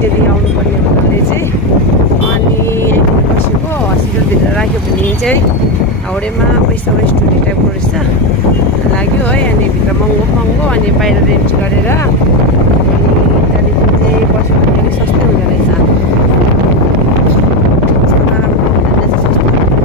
Daily आउनु पर्ने हुनाले चाहिँ अनि एकदिन बसेको हस्पिटलभित्र राख्यो भने चाहिँ हाउडेमा पैसा वेस्ट हुने टाइपको रहेछ लाग्यो है। अनि भित्र महँगो महँगो अनि बाहिर रेन्ट गरेर अनि त्यहाँदेखि चाहिँ बस्यो भने अलिक सस्तै हुँदो रहेछ। त्यस्तो नराम्रो हुँदैन रहेछ, सस्तो हुँदो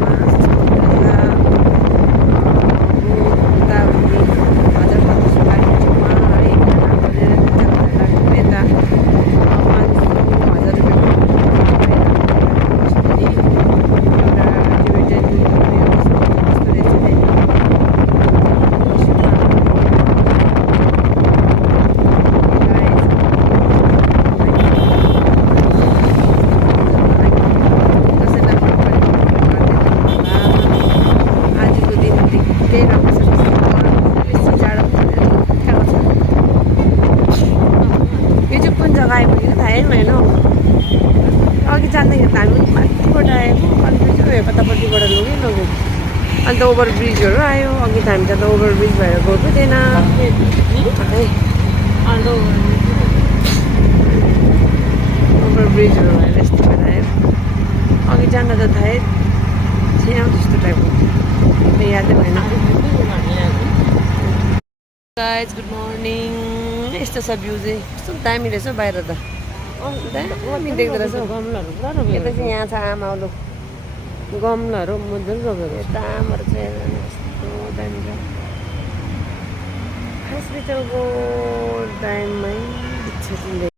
अघि जाँदाखेरि त हामी माथिबाट आएको कन्फ्युज भयो, कतापट्टिबाट लग्यो लग्यो। अन्त ओभरब्रिजहरू आयो, अघि त हामी त ओभरब्रिज भएर गएको थिएन। ओभरब्रिजहरू भएर यस्तो भएर आयो। अघि जाँदा त थाहै थिएन त्यस्तो टाइपको, यादै भएन। Guys good morning. यस्तो छ भ्यू चाहिँ, कस्तो दामी रहेछ बाहिर त, दामी देख्दो रहेछ। गमलाहरू पुरा रोपेको, यता चाहिँ यहाँ छ आमाउलो गमलाहरू मजाले रोपेको, यता आमाहरू चाहिँ यस्तो दामी छ। हस्पिटलको टाइममै